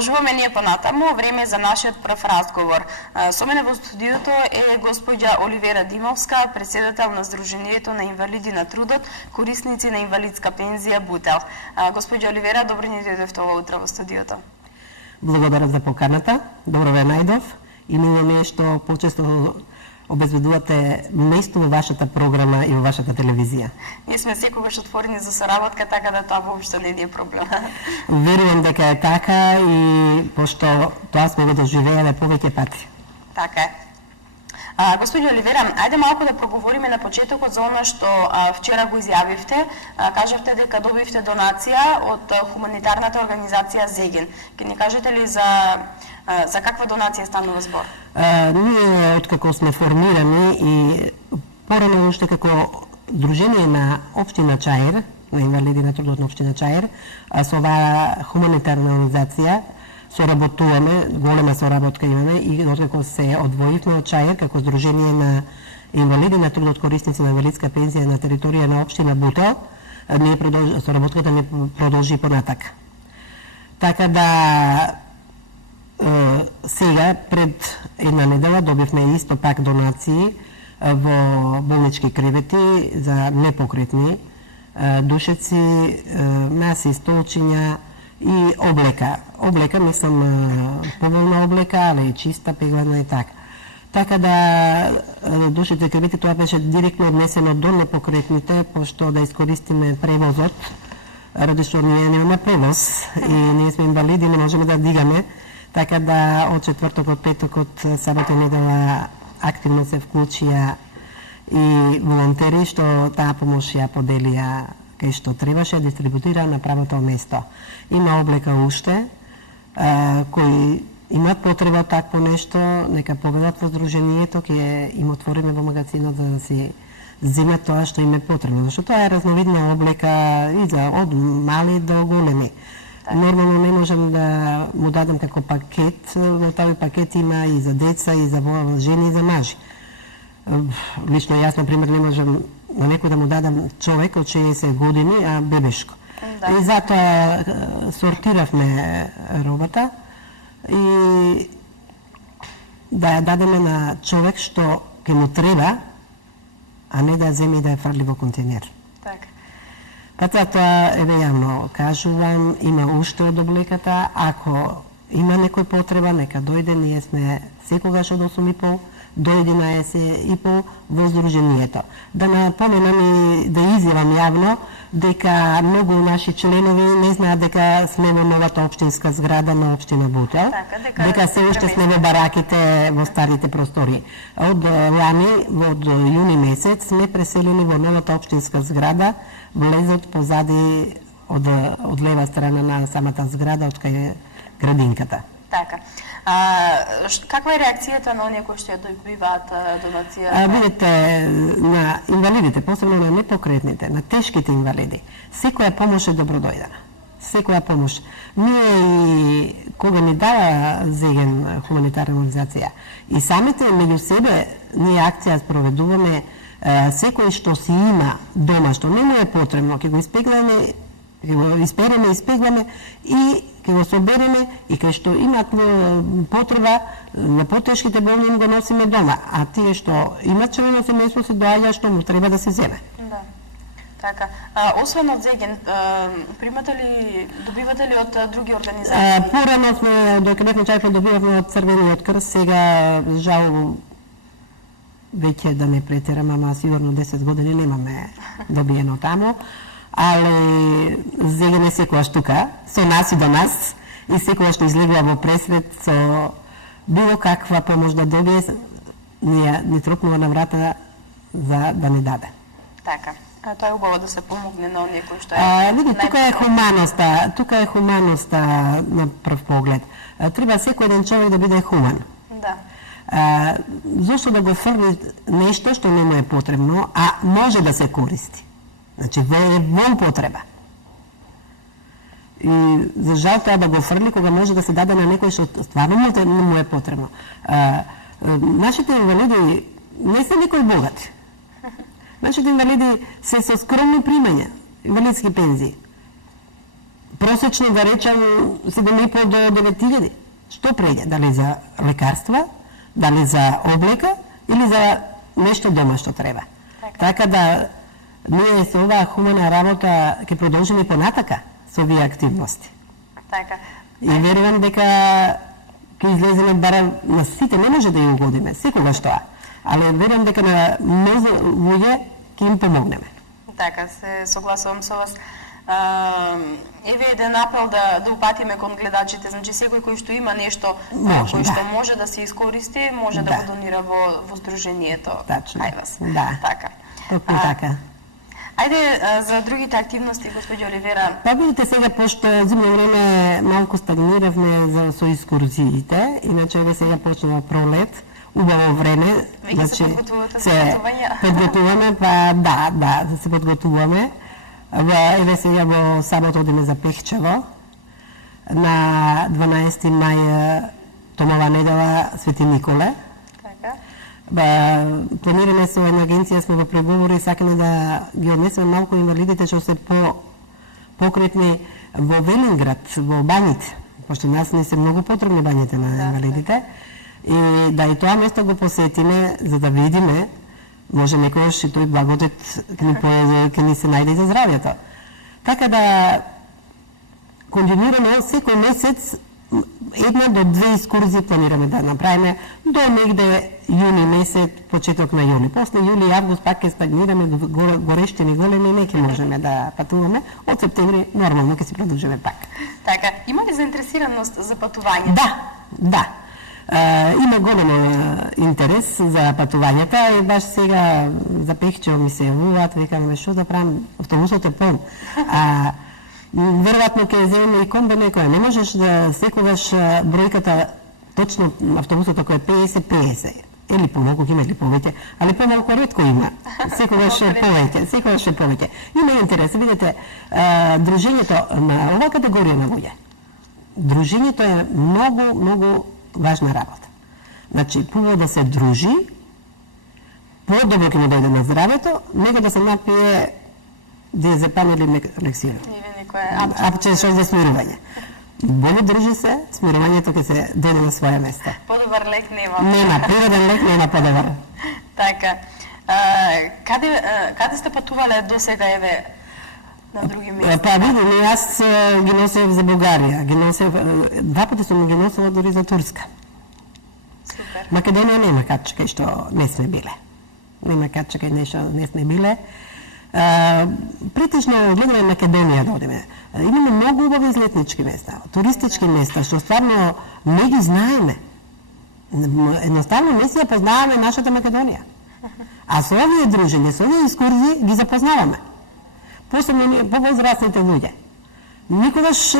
Продолжуваме ние понатаму, време за нашиот прв разговор. Со мене во студиото е госпоѓа Оливера Димовска, председател на Сдруженијето на инвалиди на трудот, корисници на инвалидска пензија Бутел. Госпоѓа Оливера, добро ни дојдовте ова утро во студиото. Благодарам за поканата. Добро ве најдов и мило ми е што почесто обезбедувате место во вашата програма и во вашата телевизија. Ние сме секогаш отворени за соработка, така да тоа воопшто не е проблем. Верувам дека е така и пошто тоа сме го доживееле повеќе пати. Така е. Господи Оливера, ајде малку да проговориме на почетокот за она што вчера го изјавивте. Кажавте дека добивте донација од хуманитарната организација Зеген. Ке ни кажете ли за каква донација станува збор? Ние, откако сме формирани и порано уште како Дружение на општина Чаир, на инвалиди на трудот на општина Чаир, со оваа хуманитарна организација соработуваме, голема соработка имаме и откако се одвоивме од Чаир како Сдружение на инвалиди на трудот корисници на инвалидска пензија на територија на општина Бутел, соработката не продолжи понатак. Така да сега пред една недела добивме исто пак донации во болнички кревети за непокретни душеци, маси, столчиња и облека. Облека, мислам, поволна облека, але и чиста, пеглана и така. Така да душите кревети, тоа беше директно однесено до непокретните, пошто да искористиме превозот, ради што ние немаме превоз и ние сме инвалиди, не можеме да дигаме. Така да од четвртокот, петокот, сабота и недела активно се вклучија и волонтери што таа помош ја поделија кај што требаше, дистрибутира на правото место. Има облека уште, кои имат потреба такво нешто, нека поведат во Сдруженијето, ќе им отвориме во магазинот за да си земат тоа што им е потребно. Зашто тоа е разновидна облека и за од мали до големи. Нормално не можам да му дадам како пакет, во тој пакет има и за деца, и за жени, и за мажи. Лично јас, например, не можам на некој да му дадам човек од 60 години, а бебешко. Да. И затоа сортиравме робата и да ја дадеме на човек што ќе му треба, а не да ја земе и да ја фрли во контейнер. Така. Па тоа, еве јавно кажувам, има уште од облеката, ако има некој потреба, нека дојде, ние сме секогаш од 8:30 до 11:30 во Сдруженијето. Да напоменам и да изјавам јавно дека многу наши членови не знаат дека сме во новата општинска зграда на општина Бутел, дека се уште сме во бараките во старите простори. Од лани, од јуни месец, сме преселени во новата општинска зграда, влезот позади од лева страна на самата зграда, од кај градинката. Така. Каква е реакцијата на оние кои што ја добиваат донација? Видите, на инвалидите, посебно на непокретните, на тешките инвалиди, секоја помош е добродојдена. Секоја помош. Ние и кога ни дава Зеген хуманитарна организација, и самите меѓу себе ние акција спроведуваме, секој што си има дома, што не му е потребно, ќе го испегламе, ќе го испереме, испегламе и ќе го собереме и кај што имат потреба на потешките болни им го носиме дома, а тие што имат член на семејство се доаѓа што му треба да се земе. Да. Така. Освен од Зеген, добивате ли од други организации? Порано сме до Кабетно Чајфа добивавме од Црвениот крст, сега жал веќе да не претерам, ама сигурно 10 години немаме добиено таму. Але Зеген е секојаш тука, со нас и до нас, и секојаш што излегува во пресвет со било каква помош да добие, ни тропнува на врата за да не даде. Така. Тоа е убаво да се помогне на оние кои што е. Види, тука е хуманоста на прв поглед. Треба секој еден човек да биде хуман. Да. Зошто да го фрли нешто што не му е потребно, а може да се користи. Значи, во потреба. И за жал тоа да го фрли кога може да се даде на некој што стварно му е потребно. Нашите инвалиди не се некои богати. Нашите инвалиди се со скромни примања, инвалидски пензии. просечно да речам 7.500 до 9.000. Што преѓа? Дали за лекарства, дали за облека или за нешто дома што треба. Така да ние со оваа хумана работа ќе продолжиме понатака со овие активности. Така. И верувам дека ќе излеземе барем на сите, не може да ја угодиме, секогаш тоа. Але верувам дека на многу луѓе ќе им помогнеме. Така, се согласувам со вас. Еве еден апел да упатиме кон гледачите, значи секој кој што има нешто кој што може да се искористи, може да го донира во здруженијето. Тачно. Ај вас. Да. Така. Така. Ајде за другите активности, господи Оливера. Па видите сега, пошто зимно време малку стагниравме со искурзиите, иначе еве сега почнува пролет, убаво време. Веќе се подготвувате за патување? Подготвуваме, па да, се подготвуваме. Еве сега во сабота одиме за Пехчево. На 12 мај Томова недела Свети Николе. Така. Планираме со една агенција, сме во преговори и сакаме да ги однесеме малку инвалидите што се покретни во Велинград, во бањите, пошто нас не се многу потребни бањите на инвалидите. И да и тоа место го посетиме за да видиме, може некојаш и тој благодет ќе ни се најде за здравјето. Така да континуираме секој месец една до две искурзии планираме да направиме до негде јуни месец, почеток на јули. После јули и август пак ќе стагнираме, горештини големи не ќе можеме да патуваме. Од септември нормално ќе си продолжиме пак. Така, има ли заинтересираност за патување? Да. Има голем интерес за патувањата и баш сега за Пехчево ми се јавуваат, викаме што да правам, автобусот е полн. Веројатно ќе земеме и комбе некоја. Не можеш да секогаш бројката точно автобусот ако е 50-50. Или помалку има или повеќе, али помалку ретко има. Секогаш е повеќе. Има интерес. Видите, дружењето на оваа категорија на луѓе. Дружењето е многу важна работа. Значи, пубаво да се дружи, по-добро ќе му дојде на здравето, него да се напие диазепам или лексивно. Апче што за смирување. Боле држи се, смирувањето ќе се дојде на своје место. Подобар лек нема. Нема, природен лек нема подобар. Така. Каде сте патувале до сега, еве, на други места? Па види, јас ги носев за Бугарија, два пати сум ги носела дури за Турска. Супер. Македонија нема качка што не сме биле. Нема качка и нешто не сме биле. Претежно гледаме Македонија да одиме. Имаме многу убави излетнички места, туристички места, што стварно не ги знаеме. Едноставно не си ја познаваме нашата Македонија. А со овие дружења, со овие искурзии ги запознаваме. Посебно повозрастните луѓе. Никогаш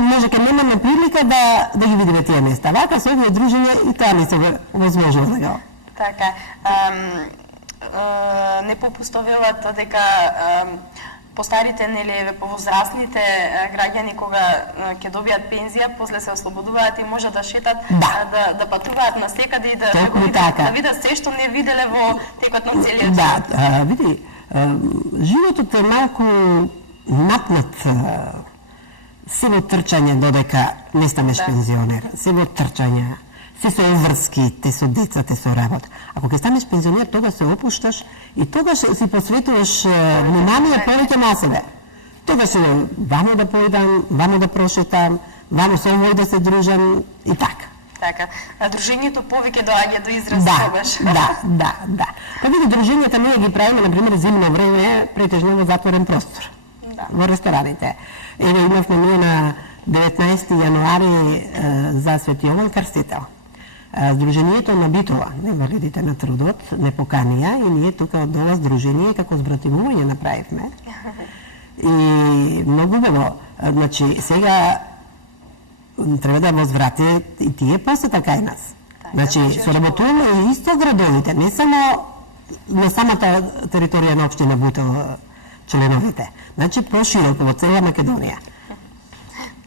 може ке немаме прилика да ги видиме тие места. Вака со овие дружења и тоа ни се возможно. Така. Не попустовилат дека постарите, нели, повозрастните граѓани кога ќе добијат пензија, после се ослободуваат и може да шетат, да патуваат насекаде и да видат се што не виделе во текот на целиот живот. Да, види, животот е малку напнат се во трчање додека не станеш пензионер, се во трчање, се со врски, те со деца, те со работа. Ако ќе станеш пензионер, тогаш се опушташ и тогаш си посветуваш внимание повеќе на себе. Тогаш вамо да појдам, вамо да прошетам, вамо со овој да се дружам и така. Така. А дружењето повеќе доаѓа до израз тогаш. Да. Па види, дружењата ние ги правиме, например, зимно време, претежно во затворен простор. Во рестораните. Еве имавме ние на 19 јануари за Свети Јован крстител. Сдруженијето на Битола, инвалидите на трудот, не поканија и ние тука од ова сдружение како збратимување направивме. И многу убаво. Значи, сега треба да возврати и тие посета кај нас. Значи, соработуваме и исто градовите, не само на самата територија на општина Бутел членовите. Значи, пошироко во цела Македонија.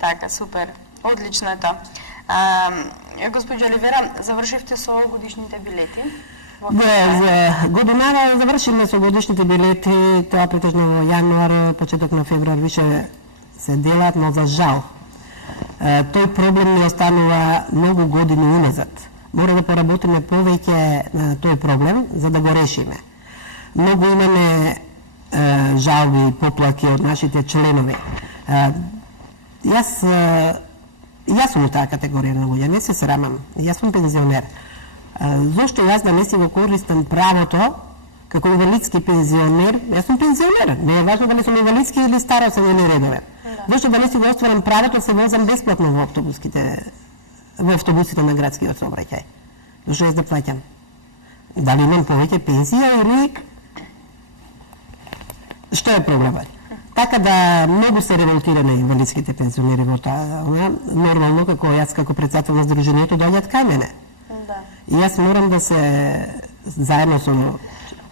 Така, супер. Одлично е тоа. Господи Оливера, завршивте со годишните билети? За годинара завршивме со годишните билети, тоа претежно во јануар, почеток на февруар, више се делат, но за жал тој проблем не останува многу години уназад. Мора да поработиме повеќе на тој проблем за да го решиме. Многу имаме жалби и поплаки од нашите членови. Јас сум у таа категорија на луѓе, не се срамам. Јас сум пензионер. Зошто јас да не си го користам правото како инвалидски пензионер? Јас сум пензионер. Не е важно дали сум инвалидски или старосен или редовен. Зошто да не си го остварам правото се возам бесплатно во автобусите на градскиот сообраќај? Зошто јас да плаќам? Дали имам повеќе пензија или што е проблемот? Така да многу се револтирани инвалидските пензионери во тоа. Нормално како јас како председател на Сдруженијето доаѓаат кај мене. Да. И јас морам да се заедно со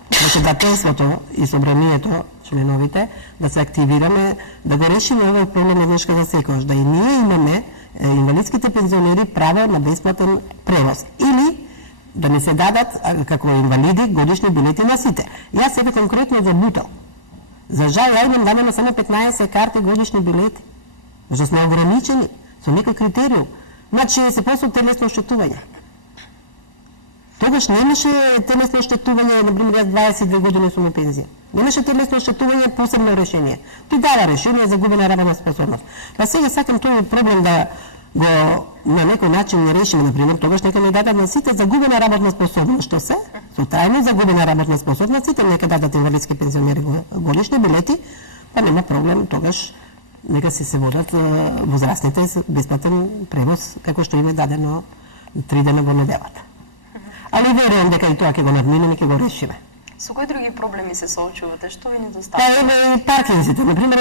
председателството и собранието, членовите, да се активираме, да го решиме овој проблем еднашка за секојаш, да и ние имаме инвалидските пензионери право на бесплатен превоз или да не се дадат како инвалиди годишни билети на сите. Јас себе конкретно за Бутел. За жал, ја имам дадено само 15 карти годишни билети. Зашто сме ограничени со некој критериум. Над 60% телесно оштетување. Тогаш немаше телесно оштетување, например, јас 22 години сум у пензија. Немаше телесно оштетување посебно решение. Ти дава решение за губена работна способност. Па сега сакам тој проблем да го на некој начин не решиме, например, тогаш нека не дадат на сите загубена работна способност, што се? Со трајно загубена работна способност, сите нека дадат инвалидски пензионери годишни билети, па нема проблем, тогаш нека се водат возрастните бесплатен превоз, како што им е дадено 3 дена во неделата. Али верувам дека и тоа ќе го надминеме и ќе го решиме. Со кои други проблеми се соочувате? Што ви недостапува? Па еве и паркинзите, например,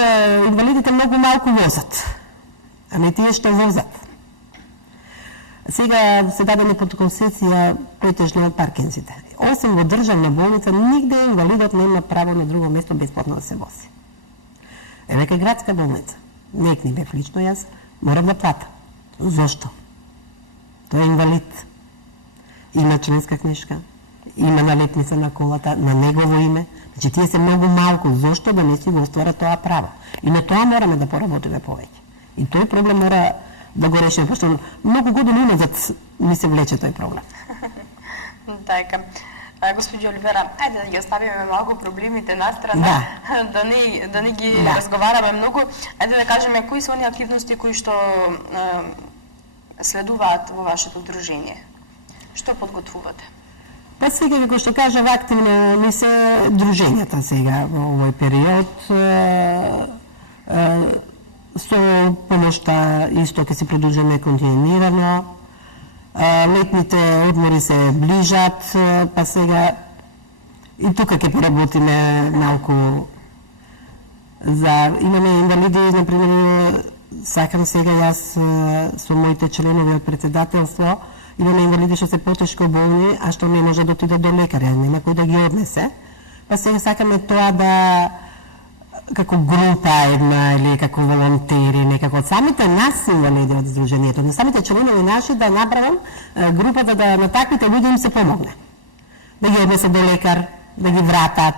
инвалидите многу малку возат. Ами тие што возат. Сега се дадени под концесија претежно паркинзите. Освен во државна болница, нигде инвалидот нема право на друго место бесплатно да се вози. Еве кај градска болница. Нек ни бев лично јас, морам да платам. Зошто? Тој е инвалид. Има членска книжка, има налепница на колата, на негово име. Значи тие се многу малку. Зошто да не си го остварат тоа право? И на тоа мораме да поработиме повеќе. И тој проблем мора да го решиме, пошто многу години уназад ми се влече тој проблем. Така. Господи Оливера, ајде да ги оставиме малку проблемите настрана, да не ги разговараме многу. Ајде да кажеме кои се оние активности кои што следуваат во вашето дружење. Што подготвувате? Па сега, како што кажав, активно не се дружењата сега во овој период. Со помошта исто ќе се продолжиме континуирано. Летните одмори се ближат, па сега и тука ќе поработиме малку за имаме инвалиди, например, сакам сега јас со моите членови од председателство, имаме инвалиди што се потешко болни, а што не може да отидат до лекар, нема кој да ги однесе. Па сега сакаме тоа да како група една или како волонтери, некако од самите нас инвалиди од Сдруженијето, на самите членови наши да направам групата да на таквите луѓе им се помогне. Да ги однесат до лекар, да ги вратат,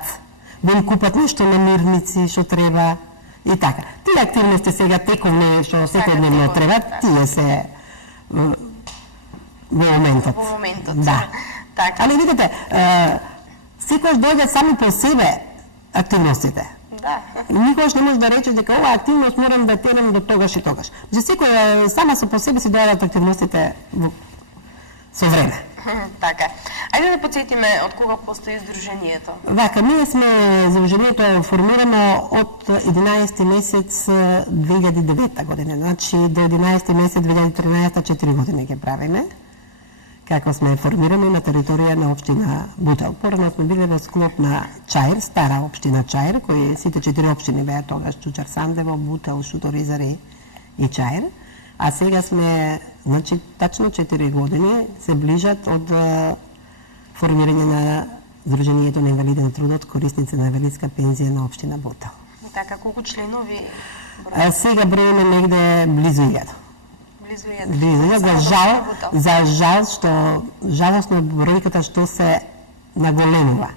да им купат нешто на мирници што треба и така. Тие активности сега тековне што секојдневно треба, тие се во моментот. Во моментот. Да. Така. Али видите, секојаш доаѓа сами по себе активностите. Да. Никогаш не можеш да речеш дека оваа активност морам да терам до тогаш и тогаш. За секој сама со по себе си доаѓаат активностите со време. Така. Ајде да потсетиме од кога постои Сдруженијето. Вака, ние сме Сдруженијето формирано од 11 месец 2009 година. Значи до 11 месец 2013 4 години ќе правиме. Како сме формирани на територија на општина Бутел. Порано сме биле во склоп на Чаир, стара општина Чаир, кои сите 4 општини беа тогаш Чучар Сандево, Бутел, Шутор, Изари и Чаир. А сега сме, значи, тачно 4 години се ближат од формирање на Сдруженијето на инвалиди на трудот, корисници на инвалидска пензија на општина Бутел. Така, колку членови? Сега бројаме негде близу 1000. Близу, за жал што жалосно бројката што се наголемува.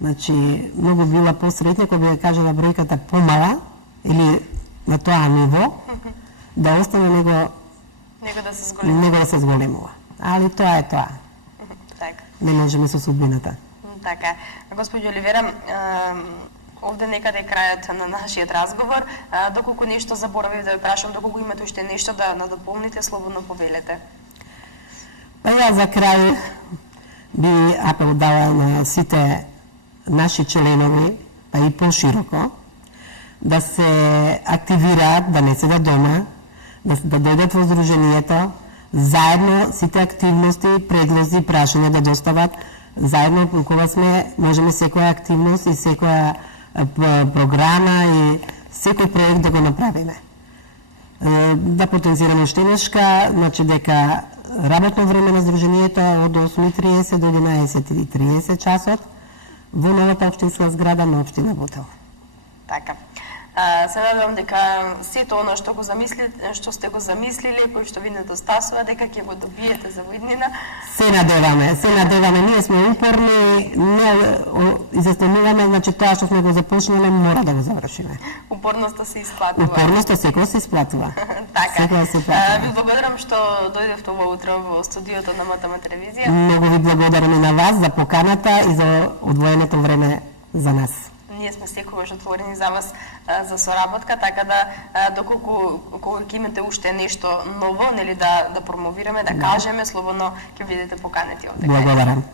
Значи, многу била посредна, кога би ја кажала бројката помала, или на тоа ниво да остане него да се зголемува. Али тоа е тоа. Така. Не можеме со судбината. Така. Господјо Оливера, овде некаде е крајот на нашиот разговор. Доколку нешто заборавив да ве прашам, доколку имате уште нешто да надополните, слободно повелете. Па ја за крај би апел дала на сите наши членови, па и пошироко, да се активираат, да не седат дома, да дојдат во Сдруженијето, заедно сите активности, предлози, прашања да достават, заедно кога сме, можеме секоја активност и секоја програма и секој проект да го направиме. Да потенцираме уште нешка, значи дека работно време на Сдруженијето од 8:30 до 11:30 часот во новата општинска зграда на општина Ботел. Така. Се надевам дека сето оно што сте го замислиле, кој што ви недостасува, дека ќе го добиете за виднина. Се надеваме, ние сме упорни, не изостануваме, значи тоа што сме го започнале мора да го завршиме. Упорноста се исплатува. Упорноста секој се исплатува. Така. Ви благодарам што дојдевте ова утро во студиото на МТМ телевизија. Многу ви благодарам и на вас за поканата и за одвоеното време за нас. Ние сме секогаш отворени за вас за соработка, така да доколку кога ќе имате уште нешто ново, нели да промовираме, да кажеме, слободно ќе бидете поканети овде. Благодарам.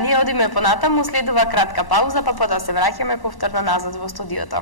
Ние одиме понатаму, следува кратка пауза, па потоа се враќаме повторно назад во студиото.